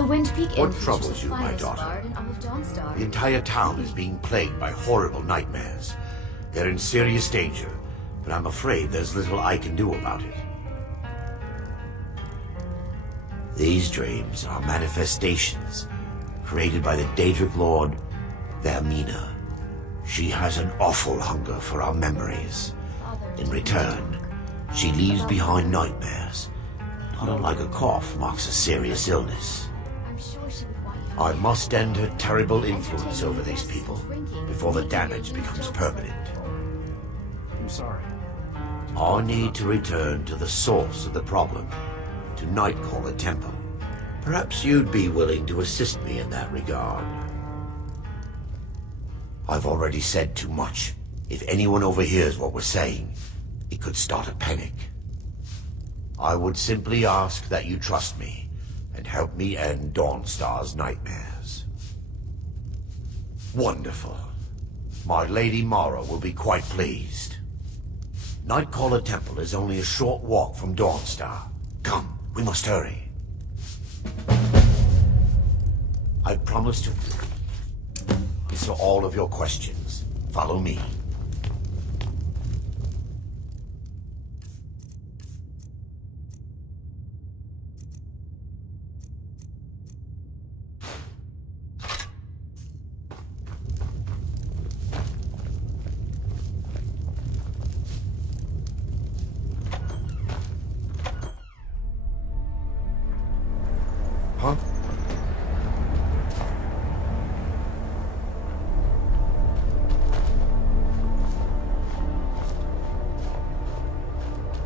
The Wind Peak Inn What features troubles the you, my finest daughter? bard in all of Dawnstar. The entire town is being plagued by horrible nightmares. They're in serious danger, but I'm afraid there's little I can do about it. These dreams are manifestations created by the Daedric Lord, Vermina. She has an awful hunger for our memories. In return, she leaves behind nightmares. Not unlike a cough marks a serious illness. I'm sure she would want you. I must end her terrible influence over these people before the damage becomes permanent. I'm sorry. I need to return to the source of the problem, to Nightcaller Temple. Perhaps you'd be willing to assist me in that regard. I've already said too much. If anyone overhears what we're saying, it could start a panic. I would simply ask that you trust me and help me end Dawnstar's nightmares. Wonderful. My Lady Mara will be quite pleased. Nightcaller Temple is only a short walk from Dawnstar. Come, we must hurry. I promise to answer all of your questions. Follow me. Huh?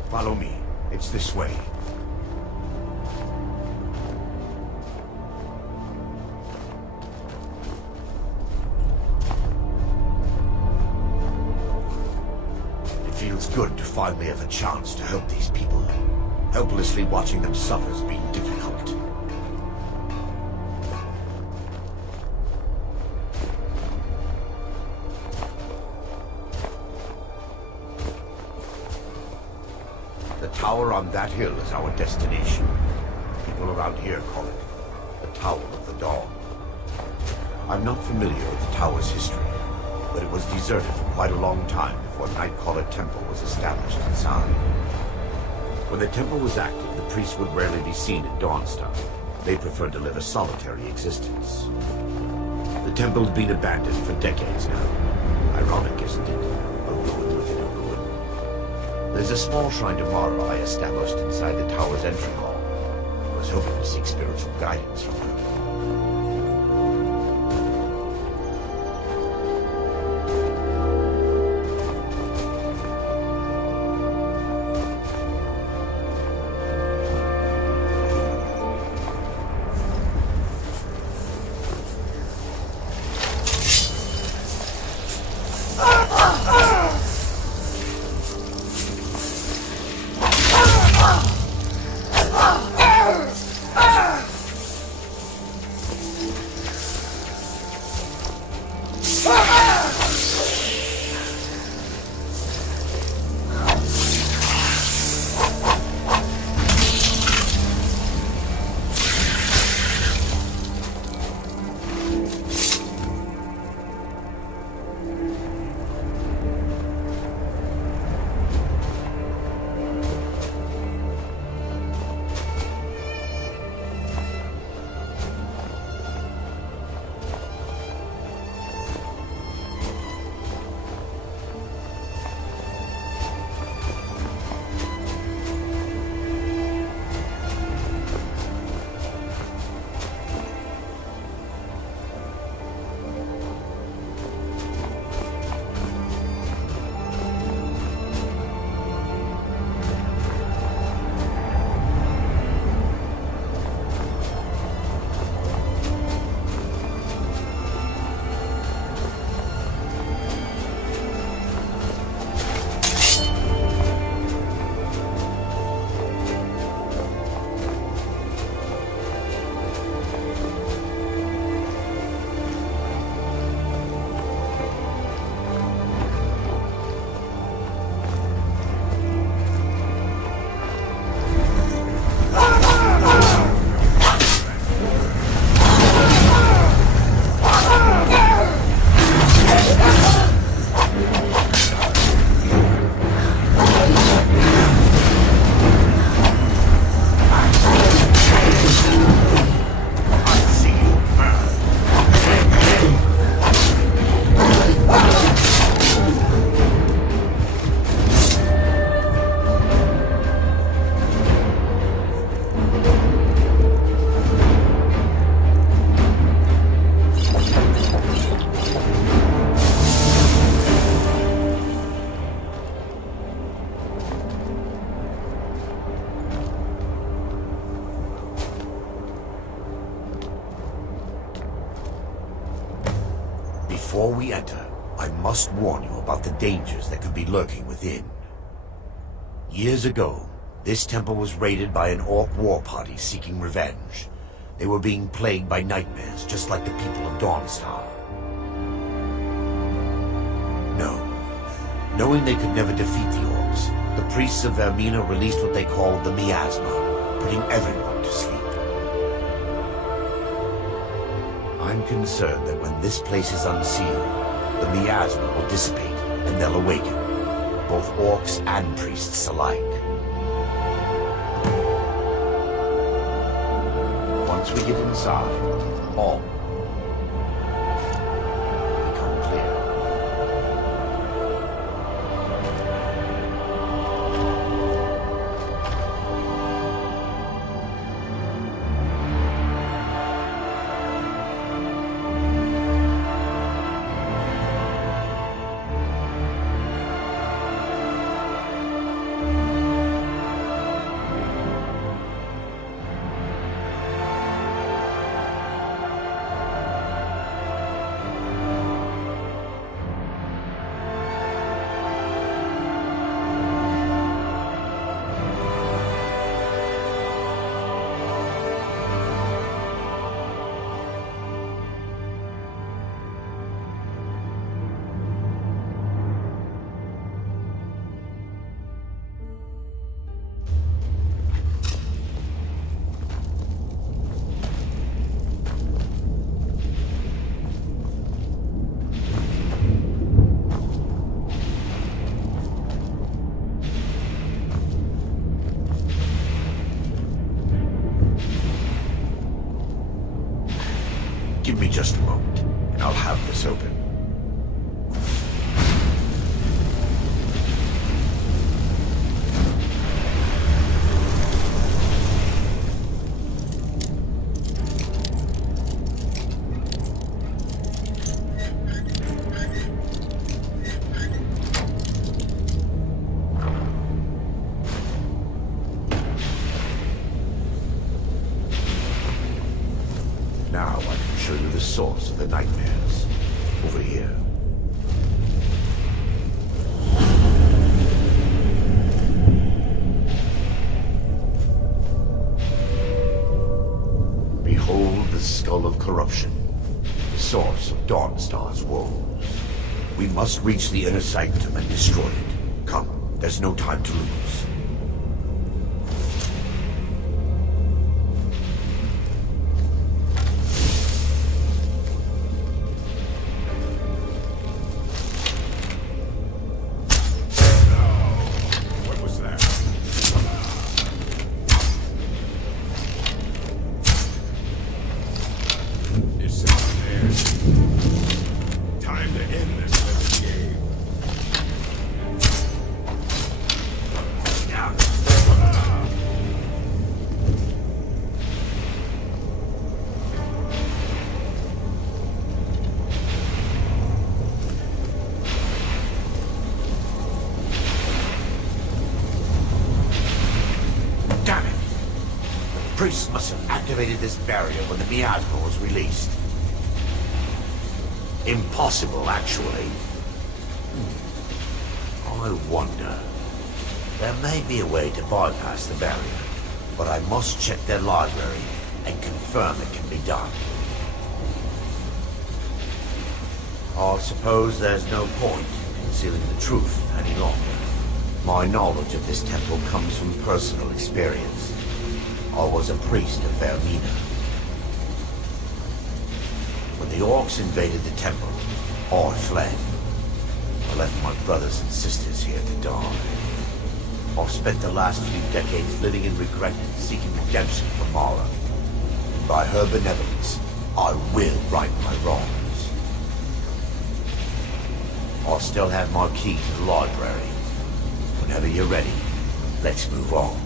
Follow me. It's this way. It feels good to finally have a chance to help these people. Helplessly watching them suffer has been difficult. The tower on that hill is our destination. People around here call it the Tower of the Dawn. I'm not familiar with the tower's history, but it was deserted for quite a long time before Nightcaller Temple was established inside. When the temple was active, the priests would rarely be seen at Dawnstar. They preferred to live a solitary existence. The temple's been abandoned for decades now. Ironic, isn't it? A ruin within a ruin. There's a small shrine to Mara I established inside the tower's entry hall. I was hoping to seek spiritual guidance from her. Before we enter, I must warn you about the dangers that could be lurking within. Years ago, this temple was raided by an orc war party seeking revenge. They were being plagued by nightmares, just like the people of Dawnstar. Knowing they could never defeat the orcs, the priests of Vermina released what they called the Miasma, putting everyone to sleep. I'm concerned that when this place is unsealed, the Miasma will dissipate and they'll awaken, both orcs and priests alike. Once we get inside, all become clear. Give me just a moment, and I'll have this open. Now I can show you the source of the nightmares. Over here. Behold the Skull of Corruption, the source of Dawnstar's woes. We must reach the inner sanctum and destroy it. Come, there's no time to lose. Time to end this little game. Damn it! The priests must have activated this barrier when the miasma was released. Impossible, actually. I wonder. There may be a way to bypass the barrier, but I must check their library and confirm it can be done. I suppose there's no point in concealing the truth any longer. My knowledge of this temple comes from personal experience. I was a priest of Vermina. When the orcs invaded the temple, I fled. I left my brothers and sisters here to die. I've spent the last few decades living in regret and seeking redemption from Mara. And by her benevolence, I will right my wrongs. I still have my key to the library. Whenever you're ready, let's move on.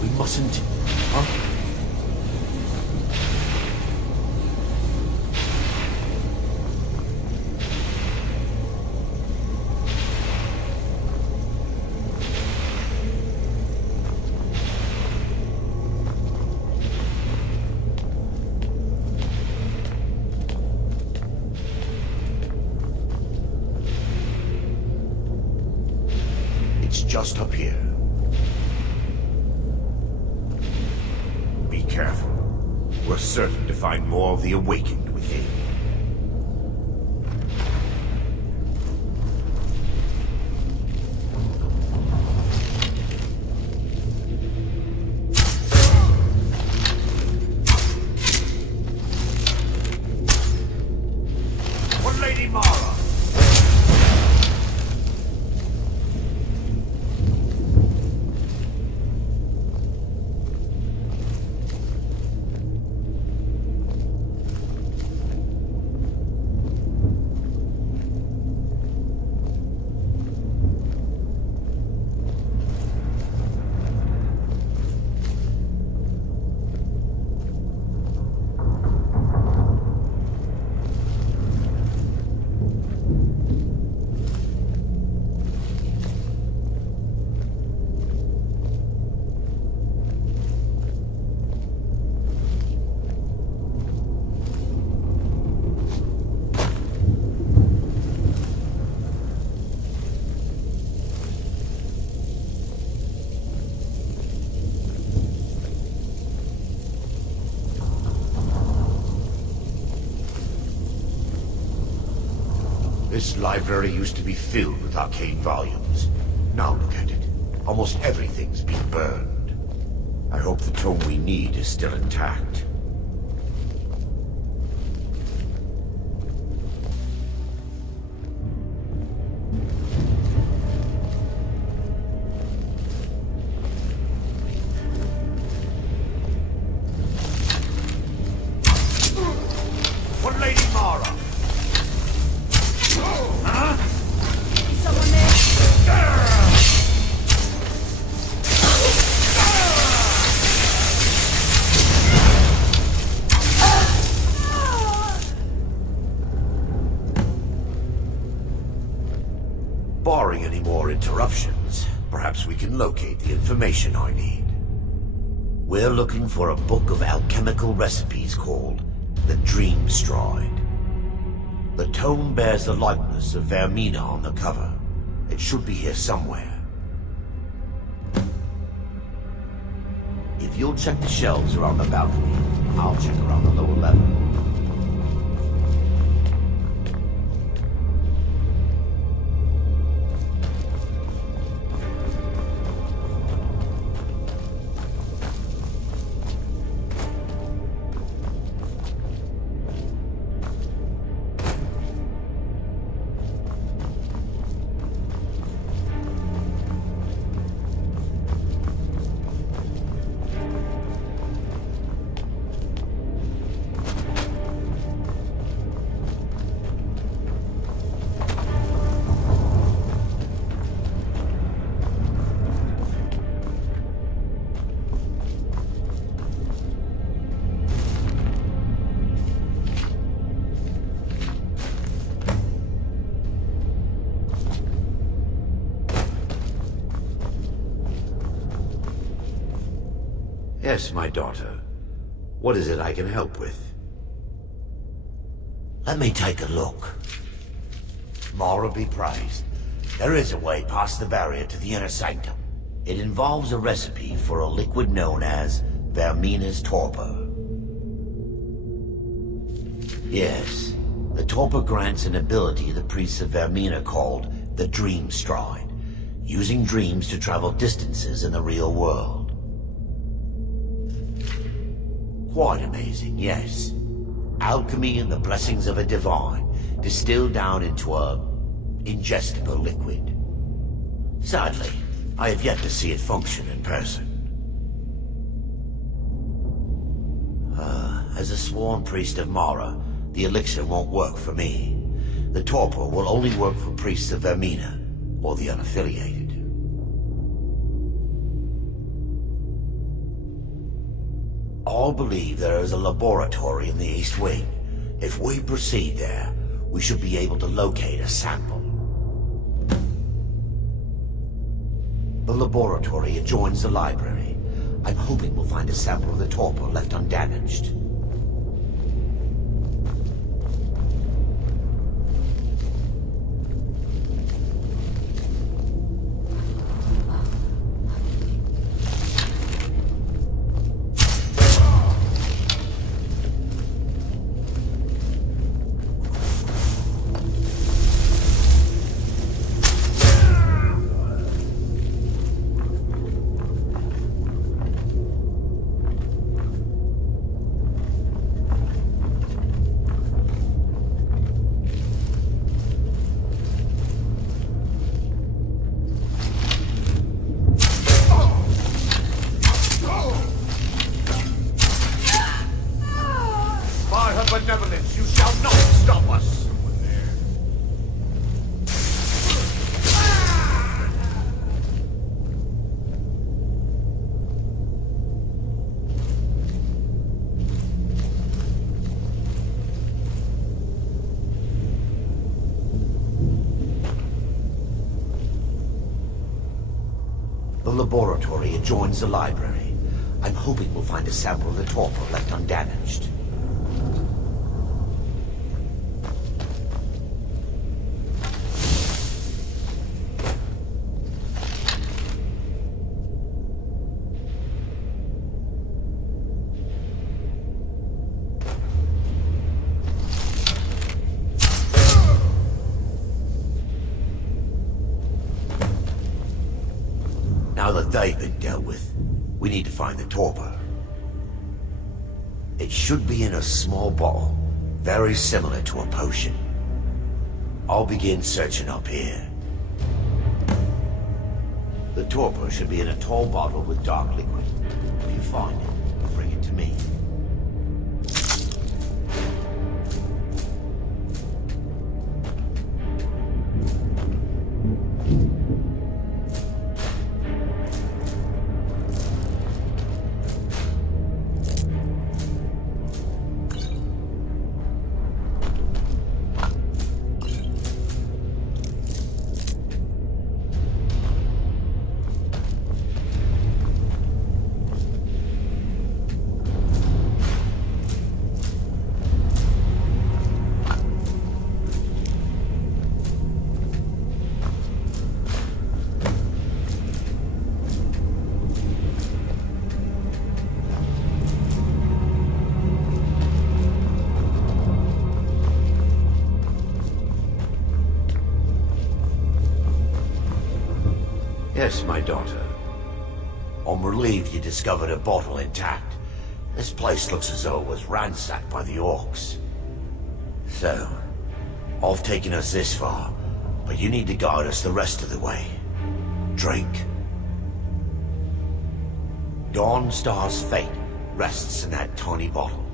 We mustn't... Huh? It's just up here. Be careful. We're certain to find more of the Awakened within. For Lady Mara! This library used to be filled with arcane volumes. Now look at it. Almost everything's been burned. I hope the tome we need is still intact. For Lady Mara! Is someone there? Barring any more interruptions, perhaps we can locate the information I need. We're looking for a book of alchemical recipes called the Dream Stride. The tome bears the likeness of Vermina on the cover. It should be here somewhere. If you'll check the shelves around the balcony, I'll check around the lower level. Yes, my daughter. What is it I can help with? Let me take a look. Mara be praised. There is a way past the barrier to the inner sanctum. It involves a recipe for a liquid known as Vermina's torpor. Yes, the torpor grants an ability the priests of Vermina called the Dream Stride, using dreams to travel distances in the real world. Quite amazing, yes. Alchemy and the blessings of a divine, distilled down into a ingestible liquid. Sadly, I have yet to see it function in person. As a sworn priest of Mara, the elixir won't work for me. The torpor will only work for priests of Vermina, or the unaffiliated. All believe there is a laboratory in the East Wing. If we proceed there, we should be able to locate a sample. The laboratory adjoins the library. I'm hoping we'll find a sample of the torpor left undamaged. The laboratory adjoins the library. I'm hoping we'll find a sample of the torpor left undamaged. Now that they've been dealt with, we need to find the torpor. It should be in a small bottle, very similar to a potion. I'll begin searching up here. The torpor should be in a tall bottle with dark liquid. If you find it, bring it to me. Yes, my daughter. I'm relieved you discovered a bottle intact. This place looks as though it was ransacked by the orcs. So, I've taken us this far, but you need to guide us the rest of the way. Drink. Dawnstar's fate rests in that tiny bottle.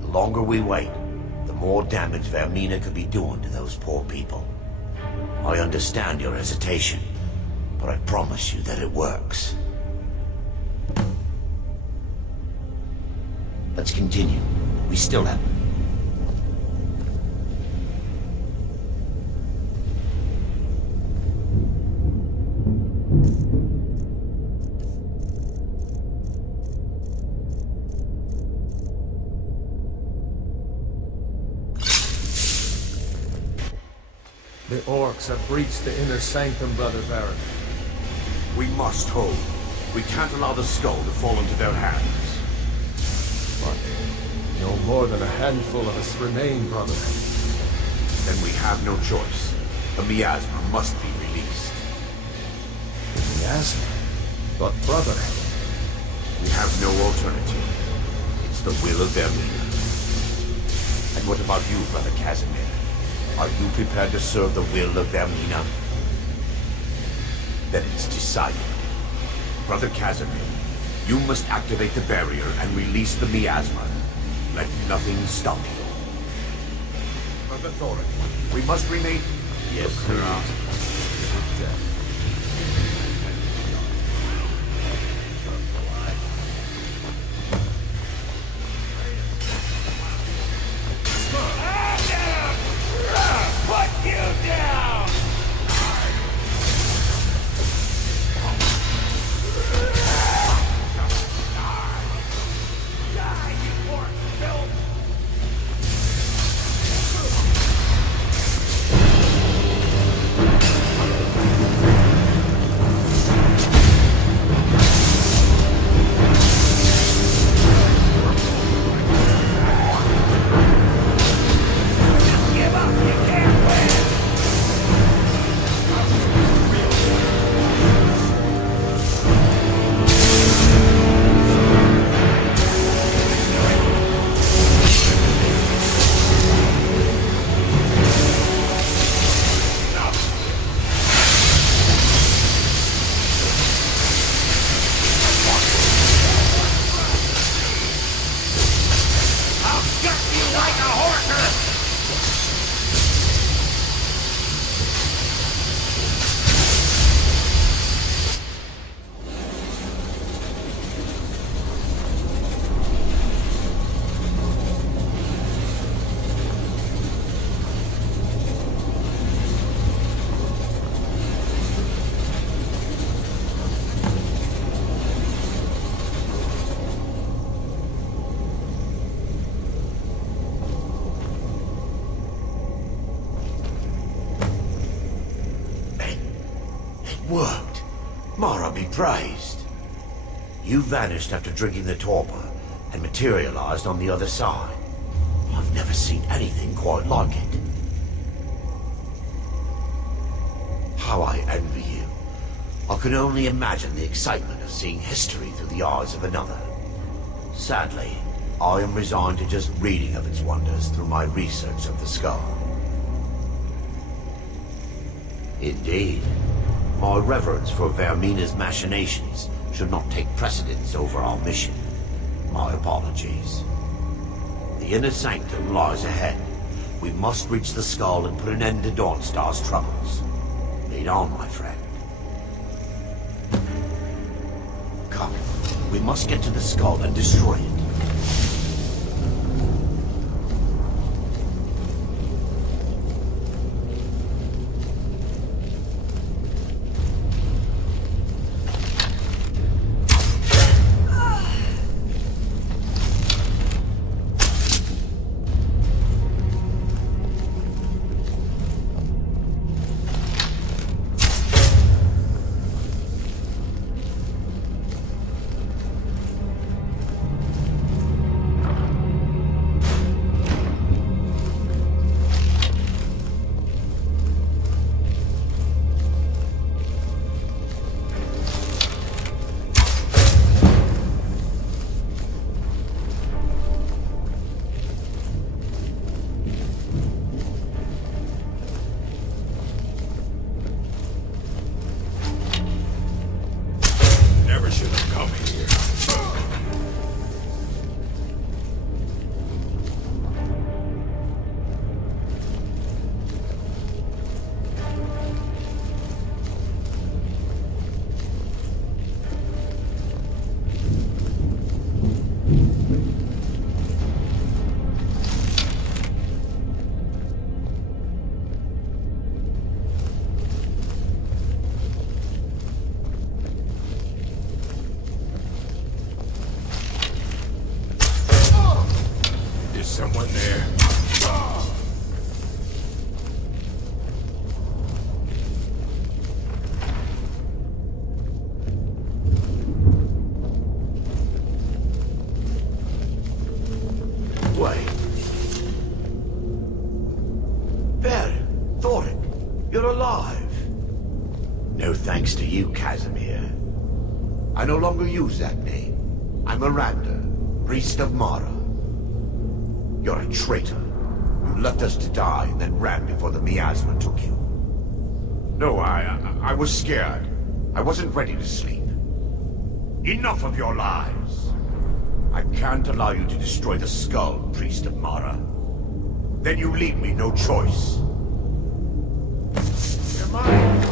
The longer we wait, the more damage Vermina could be doing to those poor people. I understand your hesitation, but I promise you that it works. Let's continue. We still have... The orcs have breached the inner sanctum, Brother Varric. We must hold. We can't allow the skull to fall into their hands. But no more than a handful of us remain, brother. Then we have no choice. The miasma must be released. Yes? But brother... We have no alternative. It's the will of Vermina. And what about you, Brother Casimir? Are you prepared to serve the will of Vermina? Then it's decided. Brother Casimir, you must activate the barrier and release the miasma. Let nothing stop you. Brother Thorin, we must remain... Yes, sir. Put you down! Die, you orc filth! Worked. Mara be praised. You vanished after drinking the torpor and materialized on the other side. I've never seen anything quite like it. How I envy you. I can only imagine the excitement of seeing history through the eyes of another. Sadly, I am resigned to just reading of its wonders through my research of the skull. Indeed, my reverence for Vermina's machinations should not take precedence over our mission. My apologies. The inner sanctum lies ahead. We must reach the skull and put an end to Dawnstar's troubles. Lead on, my friend. Come, we must get to the skull and destroy it. Never should have come here. Is someone there? Wait. There, Thorin, you're alive. No thanks to you, Casimir. I no longer use that name. I'm Miranda, priest of Mara. You're a traitor. You left us to die and then ran before the miasma took you. No, I was scared. I wasn't ready to sleep. Enough of your lies. I can't allow you to destroy the skull, priest of Mara. Then you leave me no choice. You're mine.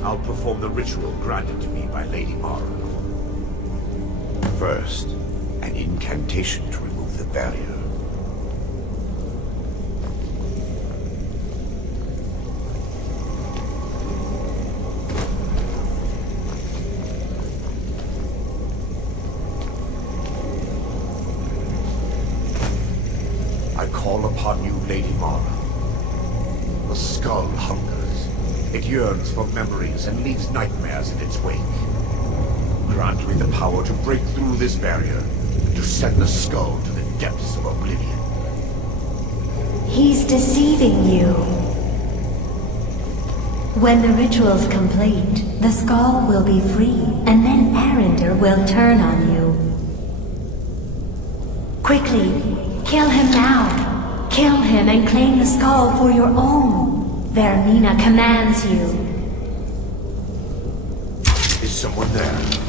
I'll perform the ritual granted to me by Lady Mara. First, an incantation to remove the barrier. I call upon you, Lady Mara. The skull hungers. It yearns for memories and leaves nightmares in its wake. Grant me the power to break through this barrier and to send the skull to the depths of oblivion. He's deceiving you. When the ritual's complete, the skull will be free, and then Arender will turn on you. Quickly, kill him now. Kill him and claim the skull for your own. Vermina commands you. Is someone there?